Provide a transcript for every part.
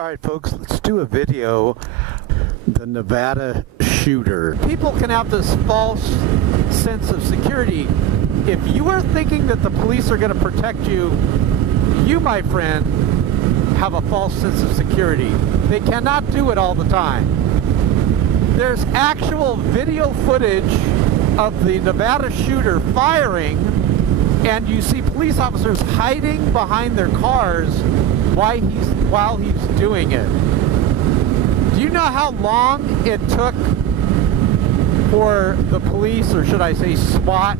Alright folks, let's do a video. The Nevada shooter. People can have this false sense of security. If you are thinking that the police are going to protect you, you, my friend, have a false sense of security. They cannot do it all the time. There's actual video footage of the Nevada shooter firing, and you see police officers hiding behind their cars while he's doing it. Do you know how long it took for the police, or should I say SWAT,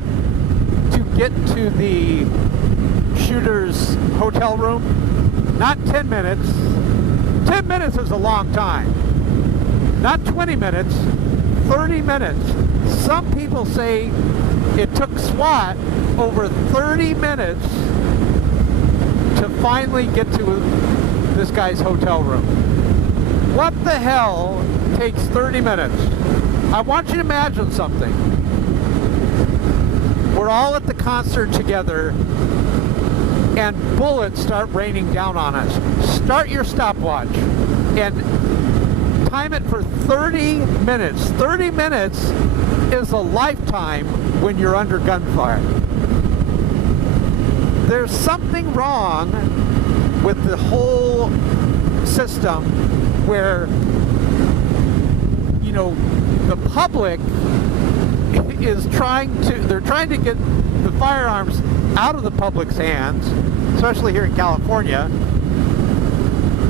to get to the shooter's hotel room? Not 10 minutes. 10 minutes is a long time. Not 20 minutes, 30 minutes. Some people say it took SWAT over 30 minutes to finally get to this guy's hotel room. What the hell takes 30 minutes? I want you to imagine something. We're all at the concert together and bullets start raining down on us. Start your stopwatch and time it for 30 minutes. 30 minutes is a lifetime when you're under gunfire. There's something wrong with the whole system where, you know, the public is trying to get the firearms out of the public's hands, especially here in California,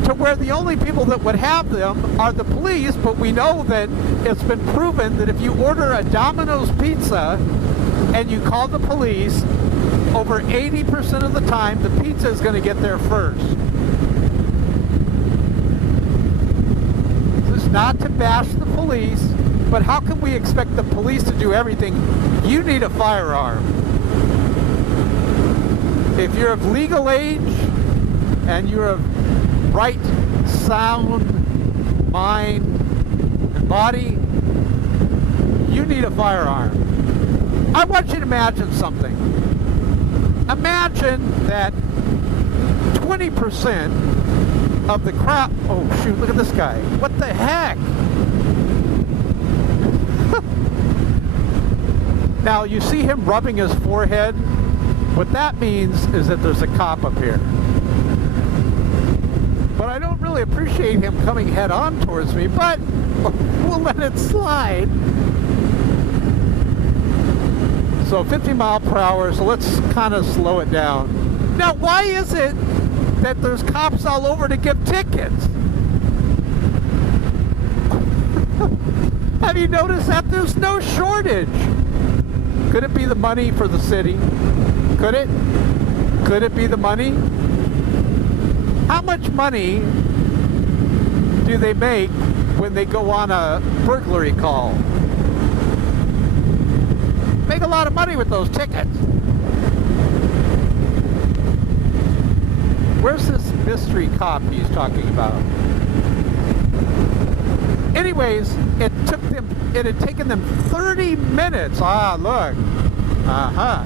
to where the only people that would have them are the police. But we know that it's been proven that if you order a Domino's pizza and you call the police, over 80% of the time the pizza is going to get there first. This is not to bash the police, but how can we expect the police to do everything? You need a firearm. If you're of legal age and you're of right, sound mind and body, you need a firearm. I want you to imagine something. Imagine that 20% of the crowd... Oh shoot, look at this guy. What the heck? Now you see him rubbing his forehead. What that means is that there's a cop up here. But I don't really appreciate him coming head on towards me, but we'll let it slide. So 50 miles per hour, so let's kind of slow it down. Now, why is it that there's cops all over to give tickets? Have you noticed that? There's no shortage. Could it be the money for the city? Could it? Could it be the money? How much money do they make when they go on a burglary call? Make a lot of money with those tickets. Where's this mystery cop he's talking about? Anyways, it had taken them 30 minutes. Ah, look. Uh-huh.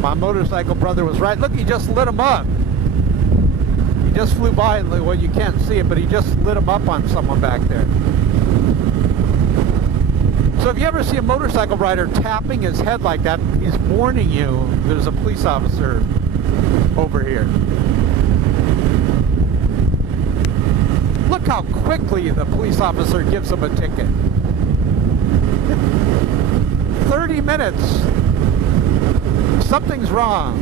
My motorcycle brother was right. Look, he just lit him up. He just flew by, well, you can't see it, but he just lit him up on someone back there. So if you ever see a motorcycle rider tapping his head like that, he's warning you there's a police officer over here. Look how quickly the police officer gives him a ticket. 30 minutes. Something's wrong.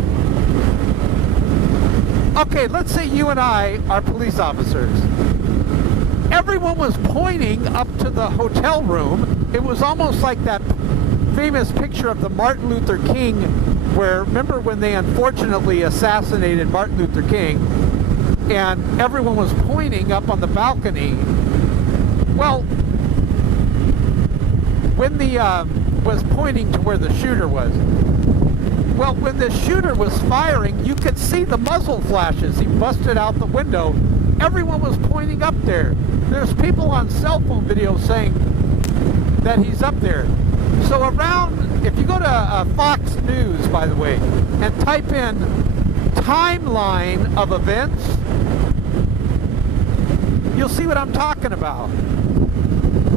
Okay, let's say you and I are police officers. Everyone was pointing up to the hotel room. It was almost like that famous picture of the Martin Luther King, where, remember when they unfortunately assassinated Martin Luther King, and everyone was pointing up on the balcony. Well, when the was pointing to where the shooter was. Well, when the shooter was firing, you could see the muzzle flashes. He busted out the window. Everyone was pointing up there. There's people on cell phone video saying that he's up there. So around, if you go to Fox News, by the way, and type in timeline of events, you'll see what I'm talking about.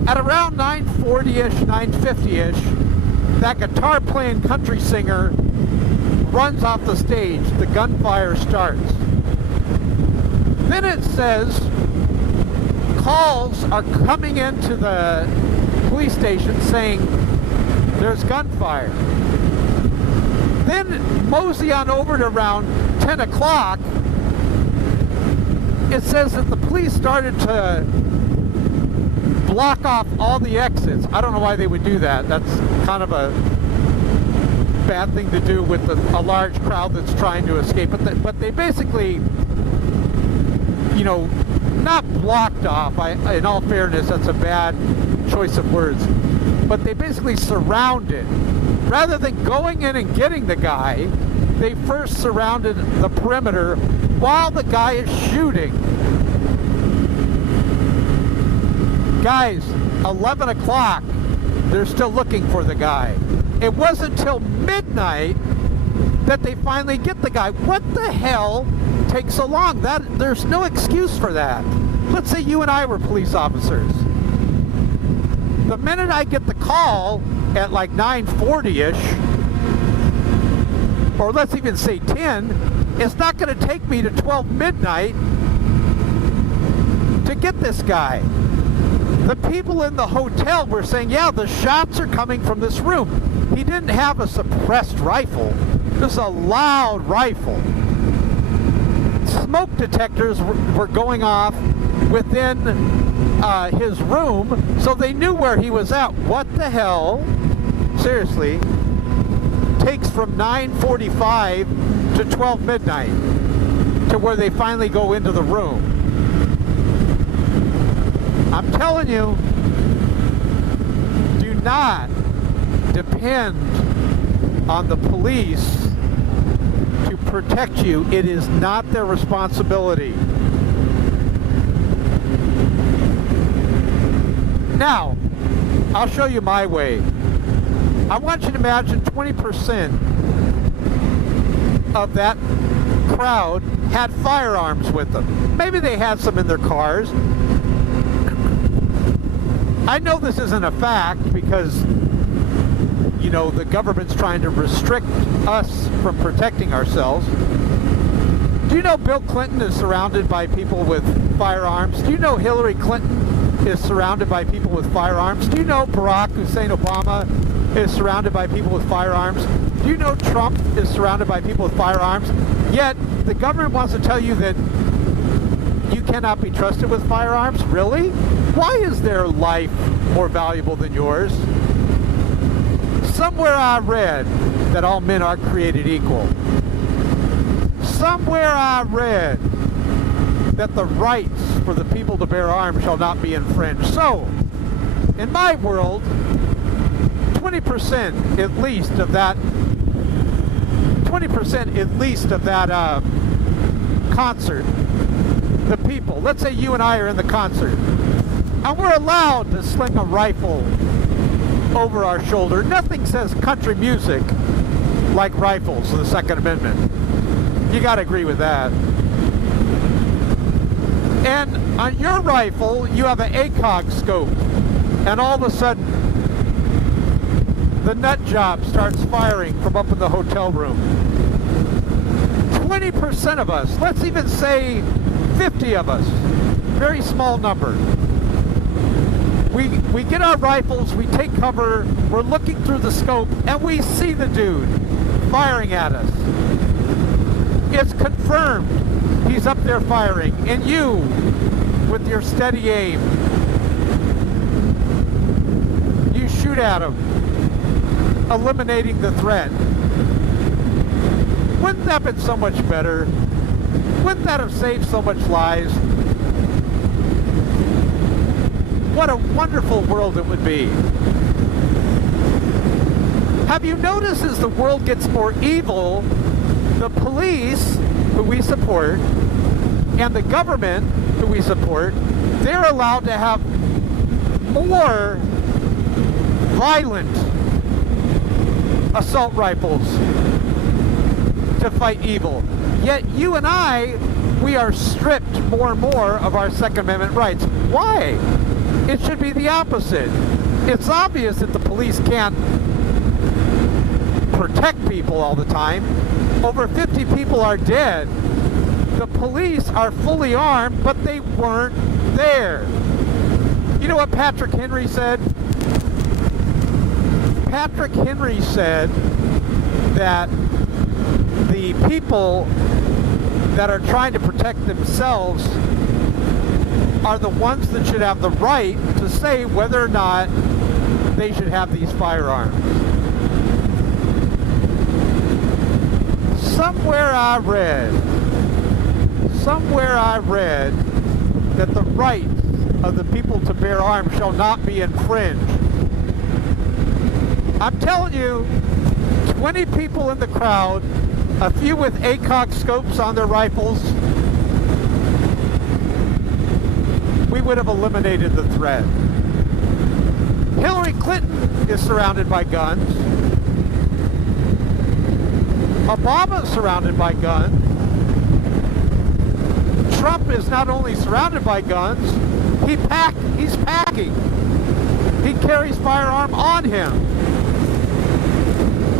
At around 9:40-ish, 9:50-ish, that guitar-playing country singer runs off the stage. The gunfire starts. Then it says calls are coming into the police station saying there's gunfire. Then mosey on over to around 10 o'clock, it says that the police started to block off all the exits. I don't know why they would do that. That's kind of a bad thing to do with a large crowd that's trying to escape. But they basically, you know, not blocked off. In all fairness, that's a bad choice of words. But they basically surrounded. Rather than going in and getting the guy, they first surrounded the perimeter while the guy is shooting. Guys, 11 o'clock, they're still looking for the guy. It wasn't until midnight that they finally get the guy. What the hell takes so long? There's no excuse for that. Let's say you and I were police officers. The minute I get the call at like 9:40-ish, or let's even say 10, it's not going to take me to 12 midnight to get this guy. The people in the hotel were saying, yeah, the shots are coming from this room. He didn't have a suppressed rifle. It was a loud rifle. Smoke detectors were going off within his room, so they knew where he was at. What the hell, seriously, takes from 9:45 to 12 midnight to where they finally go into the room? I'm telling you, do not depend on the police to protect you. It is not their responsibility. Now, I'll show you my way. I want you to imagine 20% of that crowd had firearms with them. Maybe they had some in their cars. I know this isn't a fact because, you know, the government's trying to restrict us from protecting ourselves. Do you know Bill Clinton is surrounded by people with firearms? Do you know Hillary Clinton is surrounded by people with firearms? Do you know Barack Hussein Obama is surrounded by people with firearms? Do you know Trump is surrounded by people with firearms? Yet the government wants to tell you that you cannot be trusted with firearms? Really? Why is their life more valuable than yours? Somewhere I read that all men are created equal. Somewhere I read that the rights for the people to bear arms shall not be infringed. So, in my world, 20% at least of that, 20% at least of that concert, the people, let's say you and I are in the concert, and we're allowed to sling a rifle over our shoulder. Nothing says country music like rifles in the Second Amendment. You got to agree with that. And on your rifle, you have an ACOG scope, and all of a sudden, the nut job starts firing from up in the hotel room. 20% of us, let's even say 50 of us, very small number. We get our rifles, we take cover, we're looking through the scope, and we see the dude firing at us. It's confirmed he's up there firing, and you, with your steady aim, you shoot at him, eliminating the threat. Wouldn't that have been so much better? Wouldn't that have saved so much lives? What a wonderful world it would be. Have you noticed as the world gets more evil, the police, who we support, and the government, who we support, they're allowed to have more violent assault rifles to fight evil. Yet you and I we are stripped more and more of our Second Amendment rights. Why? It should be the opposite. It's obvious that the police can't protect people all the time. Over 50 people are dead. The police are fully armed, but they weren't there. You know what Patrick Henry said? Patrick Henry said that the people that are trying to protect themselves are the ones that should have the right to say whether or not they should have these firearms. Somewhere I read that the rights of the people to bear arms shall not be infringed. I'm telling you, 20 people in the crowd, a few with ACOG scopes on their rifles, we would have eliminated the threat. Hillary Clinton is surrounded by guns. Obama is surrounded by guns. Trump is not only surrounded by guns, he's packing. He carries firearm on him.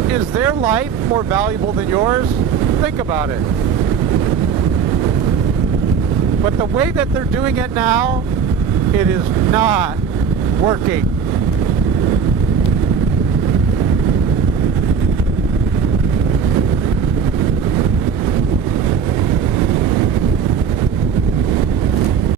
Is their life more valuable than yours? Think about it. But the way that they're doing it now, it is not working.